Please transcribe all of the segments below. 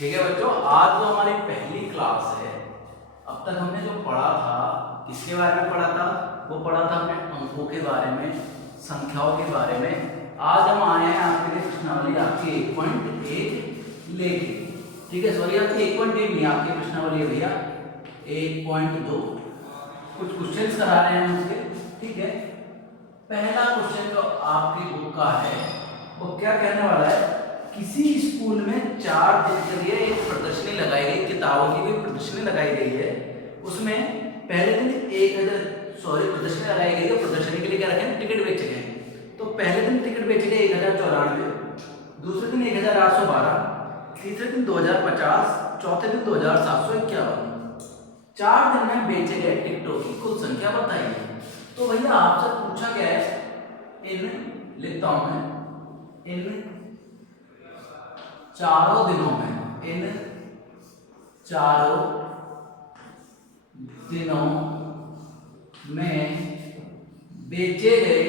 ठीक है बच्चों, आज जो हमारी पहली क्लास है, अब तक हमने जो पढ़ा था किसके बारे में पढ़ा था? वो पढ़ा था हमने अंकों के बारे में, संख्याओं के बारे में। आज हम आए हैं आपके लिए प्रश्नावली आपकी 1.1 लेके। ठीक है, सॉरी आपकी 1.1 नहीं, आपकी प्रश्नावली है भैया 1.2। कुछ क्वेश्चंस करा रहे हैं उसके। ठीक है, पहला क्वेश्चन जो आपकी बुक का है वो क्या कहने वाला है? किसी स्कूल में 4 दिन के लिए एक प्रदर्शनी लगाई गई, किताबों की भी प्रदर्शनी लगाई गई है। उसमें पहले दिन प्रदर्शनी लगाई गई है। प्रदर्शनी के लिए क्या रखें? टिकट बेचे गए। तो पहले दिन टिकट बेचे गए 1094, दूसरे दिन 1812, तीसरे दिन 2050, चौथे दिन 2751। 4 दिन में बेचे गए टिकटों की कुल संख्या बताइए। तो भैया आपसे पूछा गया है, इन लिखता हूं मैं, इन चारों दिनों में, इन चारों दिनों में बेचे गए,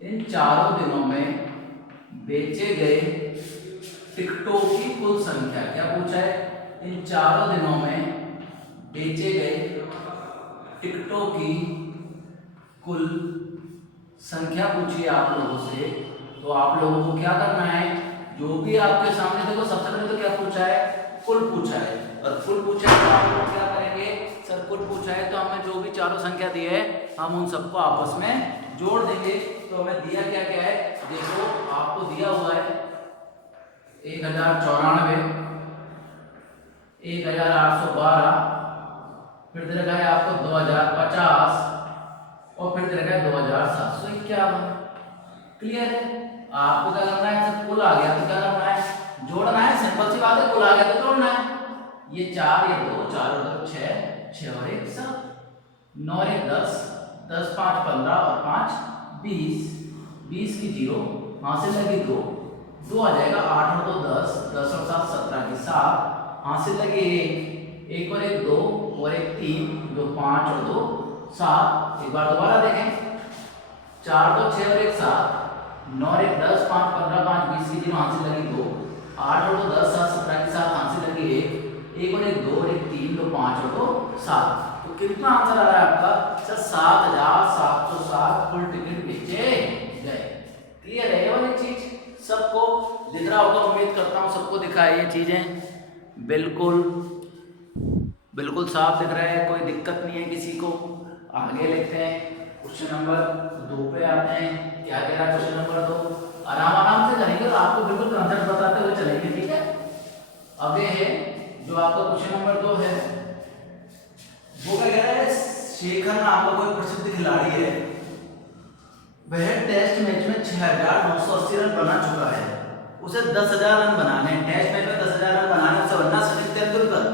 इन चारों दिनों में बेचे गए टिकटों की कुल संख्या। क्या पूछा है? इन चारों दिनों में बेचे गए टिकटों की कुल संख्या पूछिए आप लोगों से। तो आप लोगों को क्या करना है? जो भी आपके सामने देखो, सबसे पहले तो क्या पूछा है? कुल पूछा है। और कुल पूछा है तो आप लोग क्या करेंगे? सर कुल पूछा है तो हमें जो भी चारों संख्या दी है हम उन सबको आपस में जोड़ देंगे। तो हमें दिया क्या क्या है? देखो आपको दिया हुआ है 1094, 1812, फिर दे रखा है आपको 2050 और फिर दे रखा है 2751। क्लियर है? आपको क्या करना है? सब कुल आ गया तो क्या करना है? जोड़ना है। सिंपल सी बात है, कुल आ गया तो जोड़ना है। ये 4, ये 2, 4 और 2 6, 6 और 1 7, 9 और 1 10, 10 5 15 और 5 20, 20 की 0, वहां से लगी 2, 2 आ जाएगा, 8 और 2 10, 10 और 7 17 की 7, वहां से लगी 1, 1 और 1 2 और 1 3, 2 5 और 2 7। एक बार दोबारा देखें, 4 2 6 और 1 7, 9 और 1 10, 5 15 5 20 की 0, वहां से लगी 2, 8 और 2 10 7 17 की 7, वहां से लगी 1, 1 और 1 2 और 1 3, 2 5 और 2 7। तो कितना आंसर आ रहा है आपका? सर 7707 फुल टिकट बेचे गए। क्लियर है ये वाली चीज? सबको दिख रहा होगा, उम्मीद करता हूँ सबको दिखा है ये चीजें। बिल्कुल बिल्कुल साफ दिख रहा है, कोई दिक्कत नहीं है किसी को। आगे लेते हैं, क्वेश्चन नंबर 2 पे आते हैं। क्या कह रहा है क्वेश्चन नंबर 2? आराम से करेंगे और आपको बिल्कुल कंसेप्ट बताते हुए चलेंगे। ठीक है, आगे है जो आपका क्वेश्चन नंबर 2 है, वो क्या कह रहा है? शेखर नाम का कोई प्रसिद्ध खिलाड़ी है, वह टेस्ट मैच में 6980 रन बना चुका है। उसे 10,000 रन बनाने, टेस्ट मैच में 10,000 रन बनाने, उसे बनना सचिन तेंदुलकर।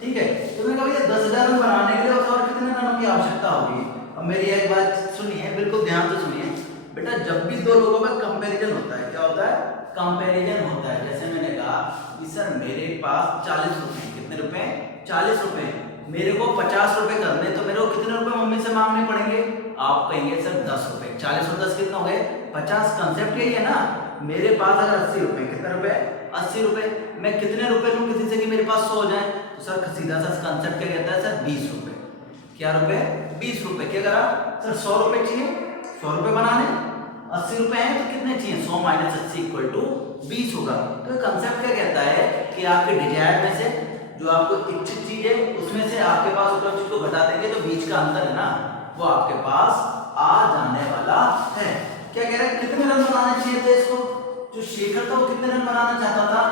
ठीक है, तो मैंने कहा भैया 10,000 रन बनाने के लिए उसे और कितने रनों की आवश्यकता होगी? अब मेरी एक बात सुनिए, बिल्कुल ध्यान से सुनिए बेटा। जब भी दो लोगों में कंपैरिजन होता है, क्या होता है? कंपैरिजन होता है। जैसे मैंने कहा कि सर मेरे पास 40 रुपए, कितने रुपए? 40 रुपए, मेरे को 50 रुपए करने, तो मेरे को कितने रुपए मम्मी से मांगने पड़ेंगे? आप कहेंगे सर 10 रुपए। 40 और 10 कितना हो गए? 50। कंसेप्ट यही है ना। मेरे पास अगर 80 रुपए, कितने रुपए? 80 रुपए। मैं कितने रुपए लूं किसी से कि मेरे पास 100 हो जाए? तो सर सीधा सा कंसेप्ट क्या कहता है? सर 20 रुपए। क्या रुपए? 20 रुपए। क्या करा सर? 100 रुपए चाहिए, 100 रुपए बनाने, 80 रुपए हैं तो कितने चाहिए? 100 माइनस 80 इक्वल टू 20 होगा। तो कंसेप्ट क्या कहता है कि आपके डिजायर में से जो आपको इच्छित चीज है उसमें से आपके पास उस चीज को घटा देंगे, जो बीच का अंतर है ना वो आपके पास आ जाने वाला है। क्या कह रहा है? कितने रन बनाने चाहिए थे इसको? जो शेखर था वो कितने रन बनाना चाहता था?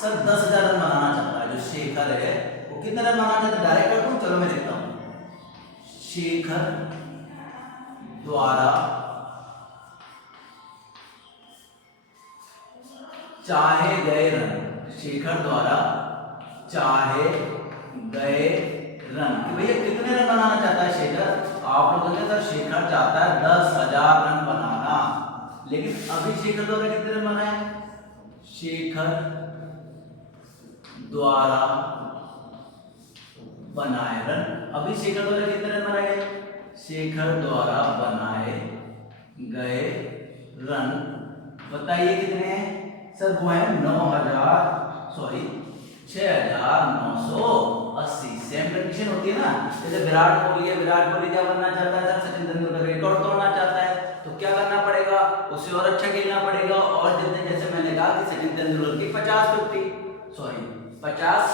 सर 10,000 रन बनाना चाहता है। जो शेखर है वो कितने रन बनाना चाहता है? डायरेक्ट कर दूं? चलो मैं लिखता हूं, शेखर द्वारा चाहे गए रन, शेखर द्वारा चाहे गए रन, कि भैया कितने रन बनाना चाहता है शेखर? आप लोगों ने सर शेखर चाहता है 10,000 रन बनाना, लेकिन अभी शेखर द्वारा कितने रन बनाए? शेखर द्वारा बनाए रन, अभी शेखर द्वारा कितने रन बनाए गए? शेखर द्वारा बनाए गए रन बताइए कितने हैं? सर वो है 9,000, सॉरी 6980। सेम कंडीशन होती है ना, जैसे विराट कोहली है, विराट कोहली क्या बनना चाहता है सर, सचिन तेंदुलकर रिकॉर्ड तोड़ना चाहता है, तो क्या करना पड़ेगा, उसे और अच्छा खेलना पड़ेगा। और जितने, जैसे मैंने कहा कि सचिन तेंदुलकर की 50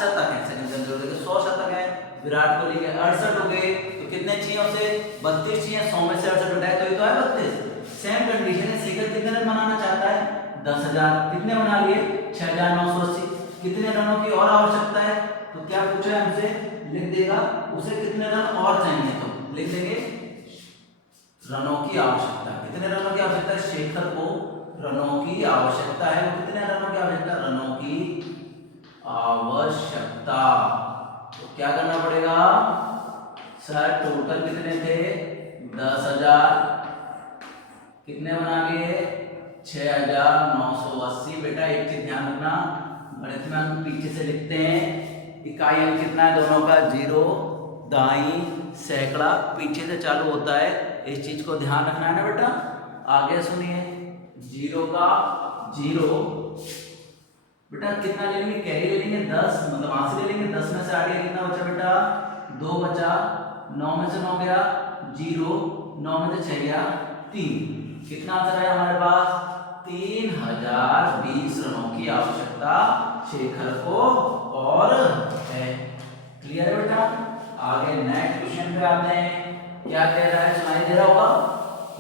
शतक है, सचिन तेंदुलकर के 100 शतक है, विराट कोहली के 68 हो गए, तो कितने चाहिए उसे, 32 चाहिए। 100 में से 68 उठाए तो ये तो है 32। सेम कंडीशन है, सीकर कितने रन बनाना चाहता है, 10,000, कितने बना लिए, 6,980। कितने रनों की और आवश्यकता है, तो क्या पूछा है हमसे, लिख देगा उसे कितने रन और चाहिए, तो लिख देंगे रनों की आवश्यकता। कितने रनों की आवश्यकता है, शेखर को रनों की आवश्यकता है, कितने रनों की आवश्यकता, रनों की आवश्यकता। तो क्या करना पड़ेगा सर, टोटल कितने थे, 10,000, कितने बना लिए, 6,980। बेटा एक चीज ध्यान रखना, गणित में हम पीछे से लिखते हैं, इकाई अंक कितना है दोनों का, 0, दाई, सैकड़ा, पीछे से चालू होता है, इस चीज को ध्यान रखना है ना बेटा। आगे सुनिए, 0 का 0, बेटा कितना ले लेंगे, कैरी ले लेंगे 10, मतलब वहां से ले लेंगे, 10 में से 8 गया, कितना बचा बेटा, 2 बचा, 9 में से 9 गया 0, 9 में से 6 गया 3, कितना आंसर है हमारे पास, 3020 रनों की आवश्यकता शेखर को और है। क्लियर है बेटा। आगे नेक्स्ट क्वेश्चन पे आते हैं, क्या कह रहा है, सुनाई दे रहा होगा,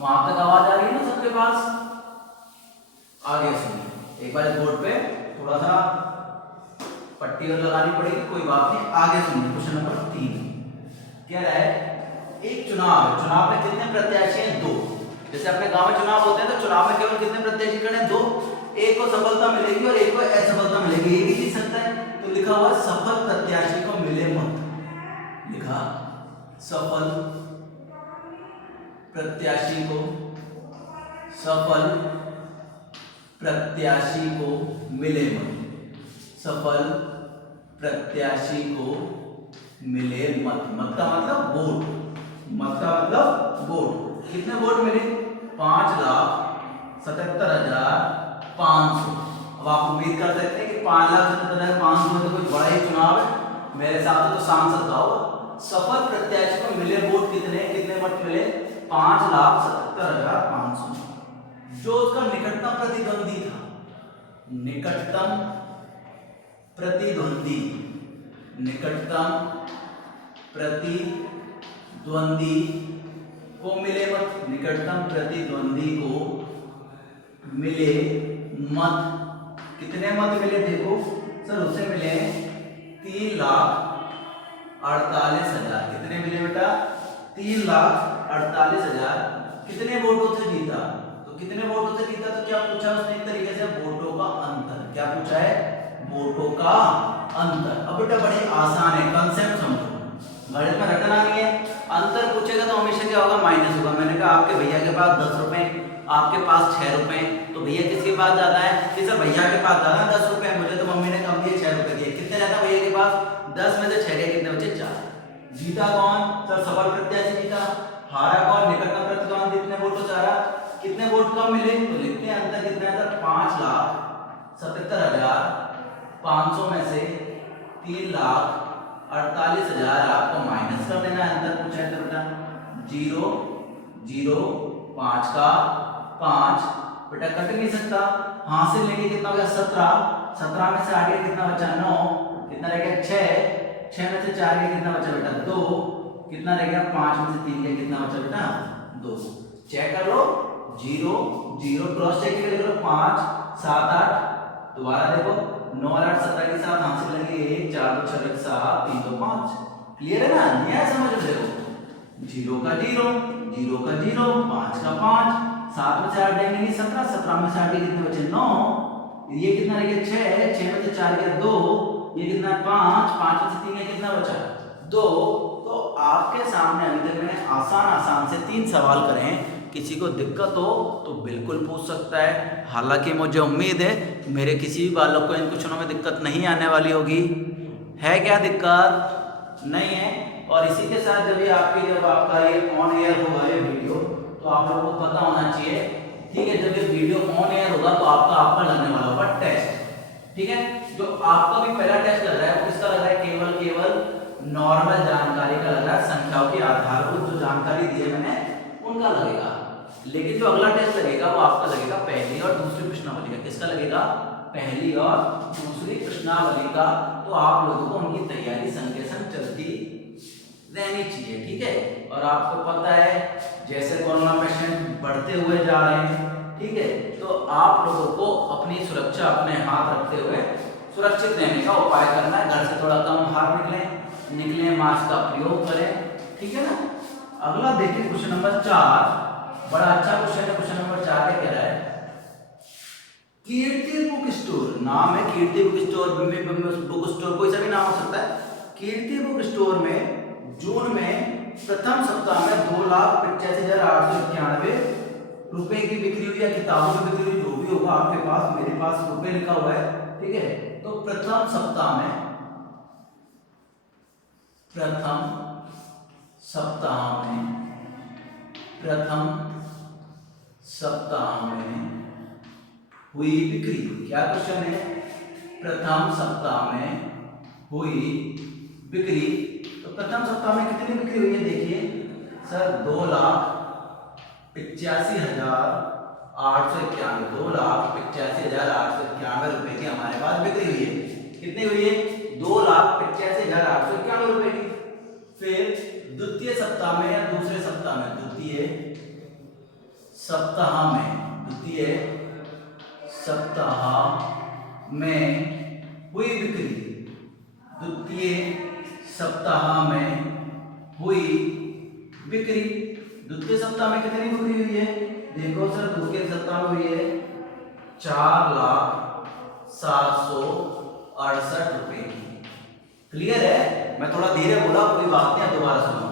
वहां तक आवाज आ रही है ना सबके पास। आगे सुनिए, एक बार बोर्ड पे थोड़ा सा पट्टी और लगानी पड़ेगी, कोई बात नहीं। आगे सुनिए, क्वेश्चन नंबर 3 कह रहा है, एक चुनाव है, चुनाव में कितने प्रत्याशी हैं, 2। जैसे अपने गांव में चुनाव होते हैं तो चुनाव में केवल कितने प्रत्याशी खड़े हैं, 2। एक को सफलता मिलेगी और एक को असफलता मिलेगी, ये भी जीत सकता है। तो लिखा हुआ सफल प्रत्याशी को मिले मत, लिखा सफल प्रत्याशी को, सफल प्रत्याशी को मिले मत, सफल प्रत्याशी को मिले मत। मत का मतलब वोट, मत का मतलब वोट। कितने वोट मिले, 5,77,500। अब आप उम्मीद कर सकते हैं कि 5,77,500 में तो कोई बड़ा ही चुनाव है, मेरे हिसाब से तो सांसद का होगा। सफल प्रत्याशी को मिले वोट कितने, कितने वोट मिले, 5,77,500। जो उसका निकटतम प्रतिद्वंदी था, निकटतम प्रतिद्वंदी, निकटतम प्रतिद्वंदी को मिले मत, निकटतम प्रतिद्वंदी को मिले मत। कितने मत मिले, देखो सर उसे मिले 3,48,000। कितने मिले बेटा, 3,48,000। कितने वोटों से जीता, तो कितने वोटों से जीता, तो क्या पूछा उसने, एक तरीके से वोटों का अंतर। क्या पूछा है, वोटों का अंतर। अब बेटा बड़ी आसान है, कंसेप्ट समझो, गणित में रटना नहीं है। अंतर पूछेगा तो हमेशा क्या होगा, माइनस होगा। मैंने कहा आपके भैया के पास 10 रुपए, आपके पास 6 रुपए, तो भैया किसके पास जाता है, कि सर भैया के पास जाता है 10 रुपए, मुझे तो मम्मी ने कम दिए 6 रुपए दिए। कितने जाता भैया के पास, 10 में से 6 के कितने बचे, 4। जीता कौन, सर सफल प्रत्याशी जीता। हारा कौन, निकटतम प्रतिद्वंदी। कितने वोटों से हारा, कितने वोट कम मिले, तो लिखते हैं अंतर कितना है सर, 5,77,500 में से 3,48,000 आपको माइनस कर देना है। अंतर पूछा है तो बेटा 0, 0, 5 का 5, बेटा कट नहीं सकता, हासिल लेंगे कितना हो गया, 17, 17 में से आगे कितना बचा, 9, कितना रह गया, 6, 6 में से 4 के कितना बचा बेटा, 2, कितना रह गया, 5 में से 3 के कितना बचा बेटा, 2। चेक कर लो, 0, 0 क्रॉस चेक करके देख लो, 5, 7, 8, दोबारा देखो 9 और 8 17 के साथ हासिल लगे 1, 4 2 6 1 7 3 2 5। क्लियर है ना, न्याय समझ रहे हो। 0 का 0, 0 का 0, 5 का 5, 7 में से 8 जाएंगे नहीं 17, 17 में से 8 के कितने बचे 9, ये कितना रह गया 6, 6 में से 4 गया 2, ये कितना 5, 5 में से 3 गया कितना बचा 2। तो आपके सामने अभी तक मैंने आसान से 3 सवाल करे हैं। किसी को दिक्कत हो तो बिल्कुल पूछ सकता है, हालांकि मुझे उम्मीद है मेरे किसी भी बालक को इन क्वेश्चनों में दिक्कत नहीं आने वाली होगी। है क्या दिक्कत, नहीं है। और इसी के साथ जब आपका ये ऑन एयर होगा ये वीडियो, तो आप लोगों को पता होना चाहिए, ठीक है, जब ये वीडियो ऑन एयर होगा तो आपका लगने वाला होगा टेस्ट, ठीक है। जो आपका भी पहला टेस्ट लग रहा है नॉर्मल जानकारी का लग रहा है, संख्याओं के आधारभूत जो जानकारी दी है मैंने उनका लगेगा। लेकिन जो अगला टेस्ट लगेगा वो आपका लगेगा पहली और दूसरी प्रश्नावली का। किसका लगेगा? पहली और दूसरी प्रश्नावली का। तो आप लोगों को उनकी तैयारी संग के संग चलती रहनी चाहिए, ठीक है। और आपको पता है जैसे कोरोना पेशेंट बढ़ते हुए जा रहे हैं, ठीक है, तो आप लोगों को अपनी सुरक्षा अपने हाथ रखते हुए सुरक्षित रहने का उपाय करना है। घर से थोड़ा कम बाहर निकलें, मास्क का प्रयोग करें, ठीक है ना। अगला देखिए क्वेश्चन नंबर 4, बड़ा अच्छा क्वेश्चन है। क्वेश्चन नंबर 4 क्या कह रहा है? कीर्ति बुक स्टोर, नाम है कीर्ति बुक स्टोर, बुक स्टोर कोई सा भी नाम हो सकता है। कीर्ति बुक स्टोर में जून में प्रथम सप्ताह में 2,85,891 रुपए की बिक्री हुई या किताबों की बिक्री हुई, जो भी होगा आपके पास, मेरे पास रुपए लिखा हुआ है, ठीक है। तो प्रथम सप्ताह में हुई बिक्री, क्या क्वेश्चन है? प्रथम सप्ताह में हुई बिक्री। तो प्रथम सप्ताह में कितनी बिक्री हुई है? देखिए सर 2,85,891, 2,85,891 रुपए की हमारे पास बिक्री हुई है। कितनी हुई है? 2,85,891 रुपए की। फिर द्वितीय सप्ताह में या दूसरे सप्ताह में, द्वितीय सप्ताह में हुई बिक्री, द्वितीय सप्ताह में हुई बिक्री। द्वितीय सप्ताह में कितनी बिक्री हुई है? देखो सर द्वितीय सप्ताह में हुई है 4,768 रुपए की। क्लियर है? मैं थोड़ा धीरे बोला, कोई बात नहीं, दोबारा सुनो।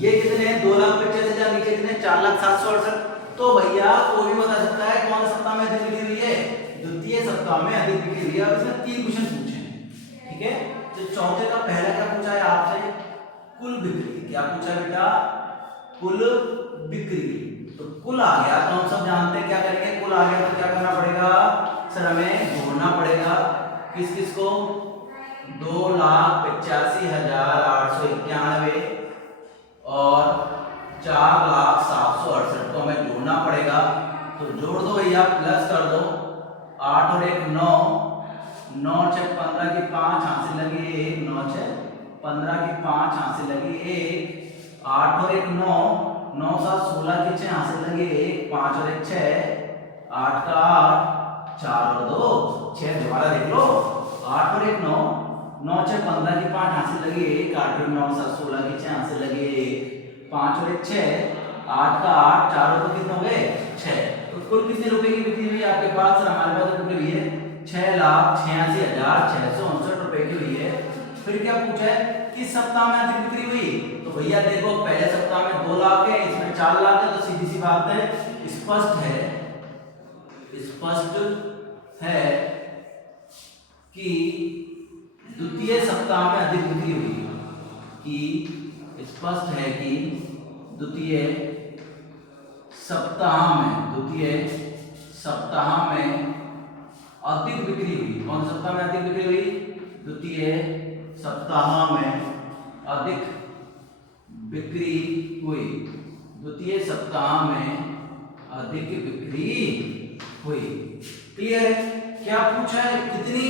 ये कितने हैं? 2,85,000, नीचे कितने? 4,768। तो भैया कोई भी बता सकता है कौन सा सप्ताह में अधिक बिक्री हुई है? द्वितीय सप्ताह में अधिक बिक्री हुई है। अब इसमें 3 क्वेश्चन पूछे हैं, ठीक है। तो चौथे का पहला क्या पूछा है आपसे? कुल बिक्री। क्या पूछा बेटा? कुल बिक्री। तो कुल आ गया तो हम सब जानते हैं क्या करेंगे, कुल आ गया तो क्या करना पड़ेगा सर? हमें जोड़ना पड़ेगा। किस किस को? 2,85,891 और 4,768 को हमें जोड़ना पड़ेगा। तो जोड़ दो भैया, प्लस कर दो। 8 और 1 9, 9 6 15 की 5 हासिल लगी 1, 9 6 15 की 5 हासिल लगी 1, 8 और 1 9, 9 7 16 की 6 हासिल लगी 1, 5 और 1 6, 8 का 8, 4 और 2 6। दोबारा देख लो, 8 और 1 9, 9 6 15 की 5 हासिल लगी 1, 8 और 9 7 16 की 6 हासिल लगी 1, 5 और 1 6, 8 का 8, 4 और 2 कितने हो गए? 6। तो कुल कितने रुपए की बिक्री हुई आपके पास? सर हमारे पास बिक्री हुई है 6,86,659 रुपए की हुई है। फिर क्या पूछा है? किस सप्ताह में अधिक बिक्री हुई? तो भैया देखो पहले सप्ताह में 2 लाख है, इसमें 4 लाख है, तो सीधी सी बात है, स्पष्ट है कि द्वितीय सप्ताह में अधिक बिक्री हुई, स्पष्ट है कि द्वितीय सप्ताह में अधिक बिक्री हुई। कौन से सप्ताह में अधिक बिक्री हुई? द्वितीय सप्ताह में अधिक बिक्री हुई। द्वितीय सप्ताह में अधिक बिक्री हुई। क्लियर है? क्या पूछा है? कितनी?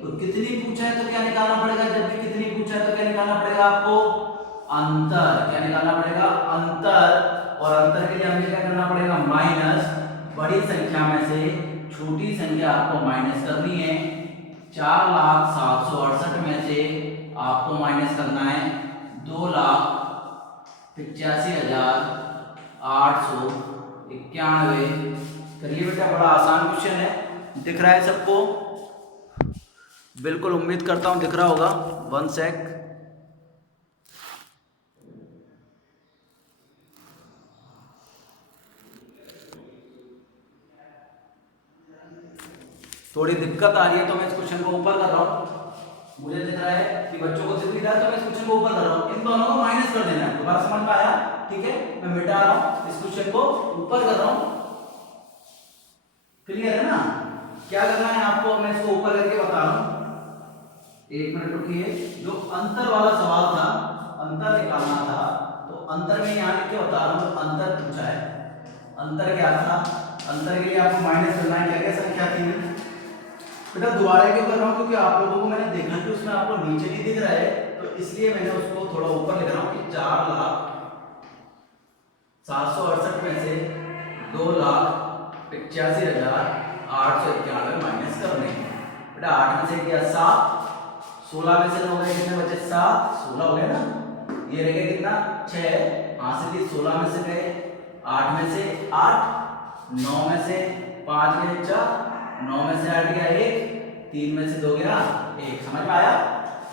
तो कितनी पूछा है तो क्या निकालना पड़ेगा? जब भी कितनी पूछा है तो क्या निकालना पड़ेगा आपको? अंतर। क्या निकालना पड़ेगा? अंतर। और अंतर के लिए हमें क्या करना पड़ेगा? माइनस। बड़ी संख्या में से छोटी संख्या आपको माइनस करनी है। 4,768 में से आपको माइनस करना है 2,85,891। करिए बेटा, बड़ा आसान क्वेश्चन है। दिख रहा है सबको? बिल्कुल उम्मीद करता हूं दिख रहा होगा। 1 सेक। थोड़ी दिक्कत आ रही है तो मैं इस क्वेश्चन को ऊपर कर रहा हूं। मुझे दिख रहा है कि बच्चों को दिख रहा है तो मैं इस क्वेश्चन को ऊपर कर रहा हूं। इन दोनों को माइनस कर देना है। दोबारा समझ में आया? ठीक है, मैं मिटा रहा हूं, इस क्वेश्चन को ऊपर कर रहा हूं। क्लियर है ना? क्या करना है आपको? मैं इसको ऊपर करके बता रहा हूं। एक मिनट रुकिए, जो अंतर वाला सवाल था, अंतर निकालना था, तो अंतर में यहाँ लिख के बता रहा हूँ, अंतर पूछा है। अंतर क्या था? अंतर के लिए आपको माइनस करना है, क्या क्या संख्या थी बेटा? दोबारा क्यों कर रहा हूँ? क्योंकि आप लोगों को मैंने देखा कि उसमें आपको नीचे नहीं दिख रहा है, तो इसलिए मैंने उसको थोड़ा ऊपर लिख रहा हूँ कि 4,768 में से 2,85,891 माइनस करने हैं। बेटा 8 में से किया 7, 16 में से 9 गए, कितने बचे? 7, 16 हो गए ना। ये रह गया कितना? 6, हासिल की 16 में से गए, 8 में से 8, 9 में से 5 गए 4, 9 में से 8 गया 1, 3 में से 2 गया 1। समझ में आया?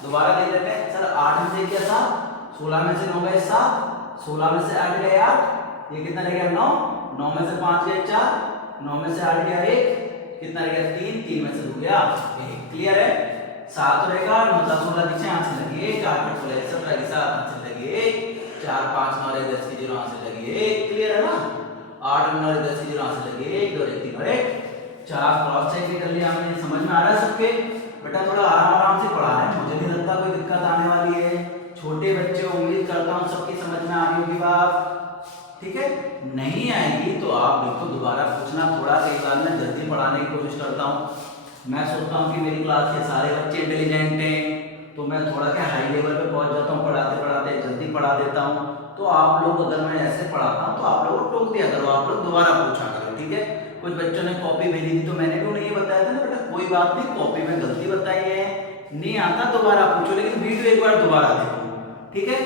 दोबारा देख लेते हैं सर। 8 में से किया 7, 16 में से 9 गए 7, 16 में से 8 गए 8, ये कितना रह गया? 9, 9 में से 5 गए 4, 9 में से 8 गया 1, कितना रह गया? 3, 3 में से 2 गया 1। क्लियर है? 7 रहेगा, 9 10 16 पीछे आंसर लगी 1, 8 8 16 17 की 7 आंसर लगी 1, 4 5 9 1 10 की 0 आंसर लगी 1। क्लियर है ना? 8 9 10 की 0 आंसर लगी 1, 2 1 3 और 1 4। क्रॉस चेक कर लिया हमने। समझ में आ रहा है सबके? बेटा थोड़ा आराम आराम से पढ़ा है, मुझे नहीं लगता कोई दिक्कत आने वाली है। छोटे बच्चे उम्मीद करता हूँ सबकी समझ में आ रही होगी बात। ठीक है? नहीं आएगी तो आप बिल्कुल दोबारा पूछना। थोड़ा कई बार मैं जल्दी पढ़ाने की कोशिश करता हूँ। मैं सोचता हूँ कि मेरी क्लास के सारे बच्चे इंटेलिजेंट हैं, तो मैं थोड़ा क्या हाई लेवल पे पहुंच जाता हूँ, पढ़ाते पढ़ाते जल्दी पढ़ा देता हूँ। तो आप लोग अगर मैं ऐसे पढ़ाता हूँ तो आप लोग टोक दिया करो, आप लोग दोबारा पूछा करो। ठीक है? कुछ बच्चों ने कॉपी भेजी थी तो मैंने भी उन्हें ये बताया था ना, बेटा कोई बात नहीं, कॉपी में गलती बताई है, नहीं आता दोबारा पूछो, लेकिन वीडियो एक बार दोबारा देखो। ठीक है?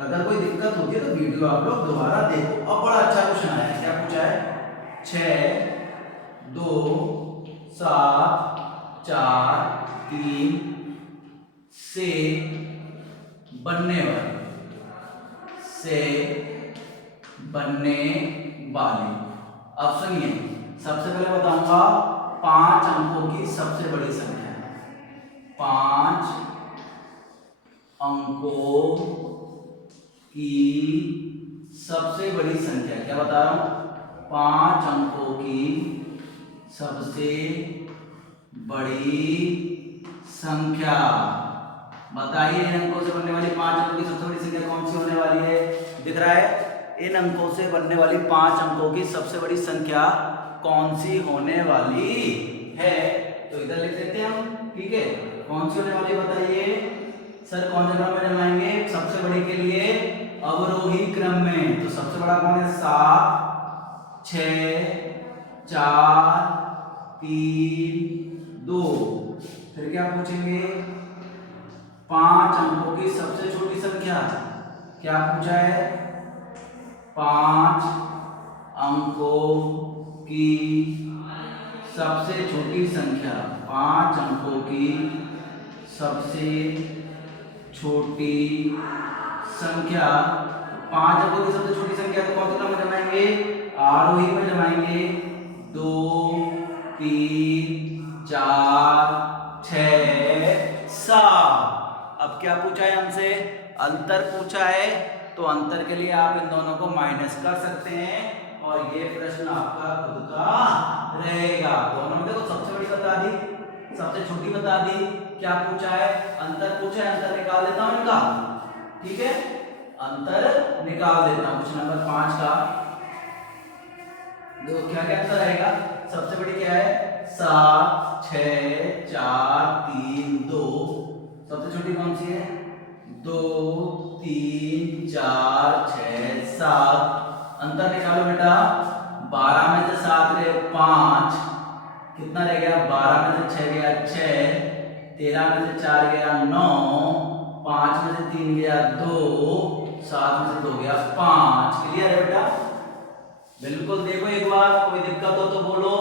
अगर कोई दिक्कत होती है तो वीडियो आप लोग दोबारा देखो। अब बड़ा अच्छा क्वेश्चन आया है। क्या पूछा है? 6 2 7 4 3 से बनने वाली। अब सुनिए, सबसे पहले बताऊंगा 5 अंकों की सबसे बड़ी संख्या। 5 अंकों की सबसे बड़ी संख्या। क्या बता रहा हूं? 5 अंकों की सबसे बड़ी संख्या। बताइए इन अंकों से बनने वाली 5 अंकों की सबसे बड़ी संख्या कौन सी होने वाली है? दिख रहा है? इन अंकों से बनने वाली 5 अंकों की सबसे बड़ी संख्या कौन सी होने वाली है? तो इधर लिख देते हैं हम। ठीक है? कौन सी होने वाली बताइए सर? कौन से क्रम में जमाएंगे? सबसे बड़ी के लिए अवरोही क्रम में। तो सबसे बड़ा कौन है? 7 6 4 3 2। फिर क्या पूछेंगे? 5 अंकों की सबसे छोटी संख्या। क्या पूछा है? 5 अंकों की सबसे छोटी संख्या। 5 अंकों की सबसे छोटी संख्या। 5 अंकों की सबसे छोटी संख्या को कौन से क्रम में जमाएंगे? आरोही में जमाएंगे। 2 3 4 6 7। अब क्या पूछा है हमसे? अंतर पूछा है, तो अंतर के लिए आप इन दोनों को माइनस कर सकते हैं और ये प्रश्न आपका खुद का रहेगा। दोनों में देखो, सबसे बड़ी बता दी, सबसे छोटी बता दी। क्या पूछा है? अंतर पूछा है, अंतर निकाल देता हूं इनका। ठीक है? अंतर निकाल देता हूं क्वेश्चन नंबर 5 का। देखो क्या क्या अंतर आएगा। सबसे बड़ी क्या है? 7 6 4 3 2। सबसे छोटी कौन सी है? 2 3 4 6 7। अंतर निकालो बेटा। 12 में से 7 गए 5, कितना रह गया? 12 में से 6 गया 6, 13 में से 4 गया 9, 5 में से 3 गया 2, 7 में से 2 गया 5। क्लियर है बेटा? बिल्कुल देखो एक बार, कोई दिक्कत हो तो बोलो,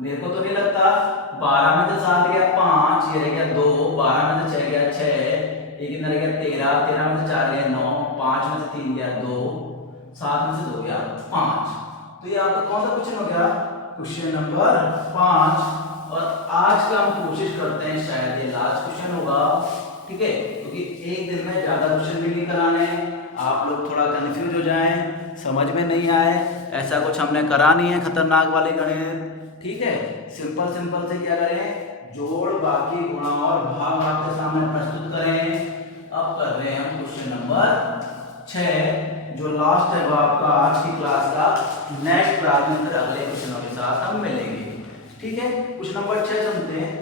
मेरे को तो नहीं लगता। 12 में से 7 गया 5, ये रह गया 2, 12 में से 6 गया 6, ये कितना रह गया 13, 13 में से 4 गया 9, 5 में से 3 गया 2, 7 में से 2 गया 5। तो ये आपका कौन सा क्वेश्चन हो गया? Question number 5। और आज का हम कोशिश करते हैं शायद ये लास्ट क्वेश्चन होगा। ठीक है? क्योंकि एक दिन में ज्यादा क्वेश्चन भी नहीं कराने, आप लोग थोड़ा कंफ्यूज हो जाएं, समझ में नहीं आए, ऐसा कुछ हमने करा नहीं है खतरनाक वाले गणित। ठीक है? सिंपल सिंपल से क्या करें, जोड़ बाकी गुणा और भाग आपके सामने प्रस्तुत करें। अब कर रहे हैं हम क्वेश्चन नंबर 6 जो लास्ट है वो आपका आज की क्लास का। नेक्स्ट क्लास में फिर अगले क्वेश्चनों के साथ हम मिलेंगे, ठीक है। क्वेश्चन नंबर 6 सुनते हैं।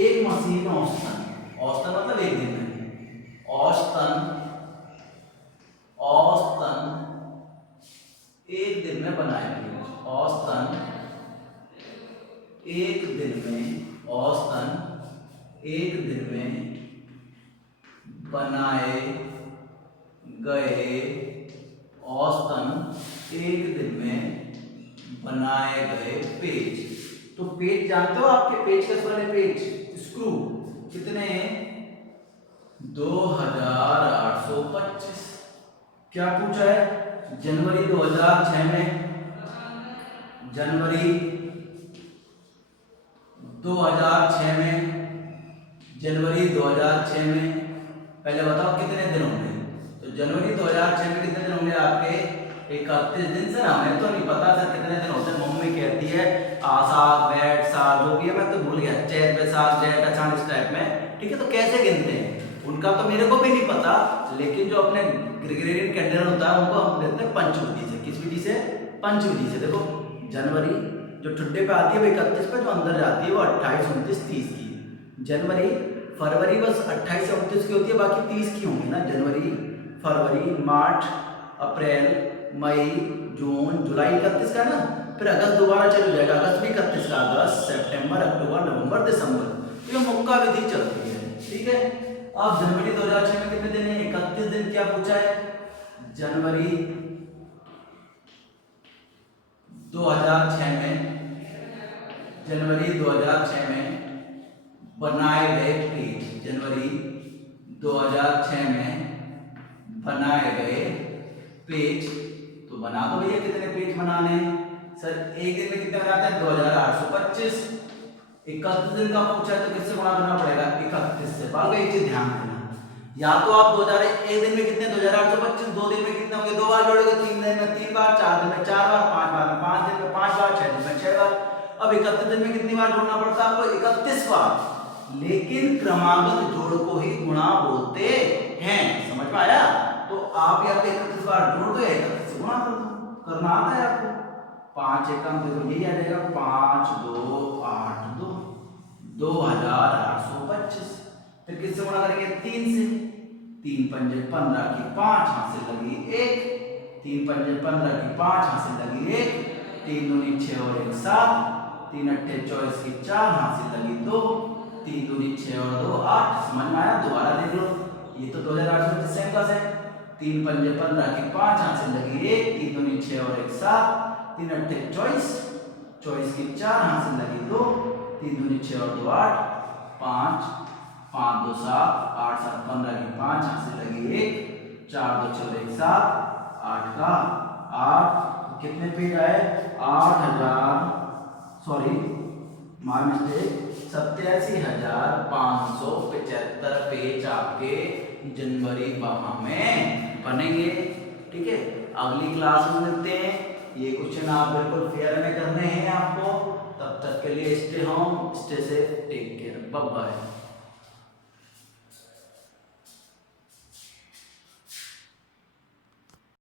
एक मशीन औसतन, औसतन मतलब एक दिन में, औसतन एक दिन में बनाएगी, औसतन एक दिन में, औसतन एक दिन में बनाए गए, औसतन एक दिन में बनाए गए पेज। तो पेज जानते हो आपके पेज कैसे बने, पेज स्क्रू कितने, 2825। क्या पूछा है, जनवरी 2006 में, जनवरी 2006 में, जनवरी 2006 में पहले बताओ कितने दिन होंगे। तो जनवरी 2006 में कितने दिन होंगे आपके, 31 दिन। सर हमें तो नहीं पता सर कितने दिन होते हैं, मम्मी कहती है साग बैठ साग जो भी है, मैं तो भूल गया, चैत बैसाख जेठ अषाढ़ इस टाइप में, ठीक है। तो कैसे गिनते हैं उनका तो मेरे को भी नहीं पता, लेकिन जो अपने ग्रेगोरियन कैलेंडर होता है उनको हम कहते हैं पंचविधि से। किस विधि से, पंचविधि से। देखो जनवरी जो ठुड्डे पे आती है वो 31 पे, जो अंदर जाती है वो 28, 29, 30 की। जनवरी फरवरी बस 28 से 29 की होती है, बाकी 30 की होंगी ना। जनवरी फरवरी मार्च अप्रैल मई जून जुलाई 31 का ना, फिर अगस्त दोबारा चल जाएगा, अगस्त भी 31 का, अगस्त सितंबर अक्टूबर नवंबर दिसंबर, तो ये मुक्का विधि चलती है, ठीक है। अब जनवरी 2006 में कितने दिन है, 31 दिन। क्या पूछा है, जनवरी 2006 में, जनवरी 2006 में बनाए गए पेज, जनवरी 2006 में बनाए गए पेज। तो बना दो भैया, कितने पेज बनाने सर, एक दिन में कितने बनाते हैं, 2825। 31 दिन का पूछा है तो किससे गुणा करना पड़ेगा, 31 से। बाल एक चीज ध्यान देना, या तो आप 2001 दिन में कितने, 2825, 2 दिन में कितने होंगे, 2 बार जोड़ोगे, 3 दिन में 3 बार, 4 दिन में 4 बार, 5 बार में 5 दिन में 5 बार, 6 दिन में 6 बार। अब 31 दिन में कितनी बार जोड़ना पड़ता है आपको, 31 बार, लेकिन क्रमागत जोड़ को ही गुणा बोलते हैं। समझ में आया। तो आप यहाँ पे 31 बार जोड़ दो, 31 से गुणा कर दो, करना आता है आपको। 5 एकम देखो यही आ जाएगा, 5 2 8 2 2825। फिर किससे गुणा करेंगे, 3 से, 3 पंजे 15 की 5 हासिल लगी 1, 3 पंजे 15 की 5 हासिल लगी 1, 3 दूनी 6 और 1 7, 3 अट्ठे 24 की 4 हासिल लगी 2, 3 दूनी 6 और 2 8। समझ में आया, दोबारा देख लो, ये तो 2825 सेम क्लास है। 3 पंजे 15 की 5 हासिल लगी 1, 3 दूनी 6 और 1 7, 3 अट्ठे 24, 24 की 4 हासिल लगी 2, 3 दूनी 6 और 2 8, 5 5 2 7, 8 7 15 की 5 हासिल लगी 1, 4 2 6 और 1 7, 8 का 8। कितने पेज आए, 8000, सॉरी माय मिस्टेक, 87,575 पेज आपके जनवरी माह में बनेंगे, ठीक है। अगली क्लास में मिलते हैं। ये क्वेश्चन आप बिल्कुल फेयर में करने हैं आपको। तब तक के लिए stay home, stay safe, take care, bye bye.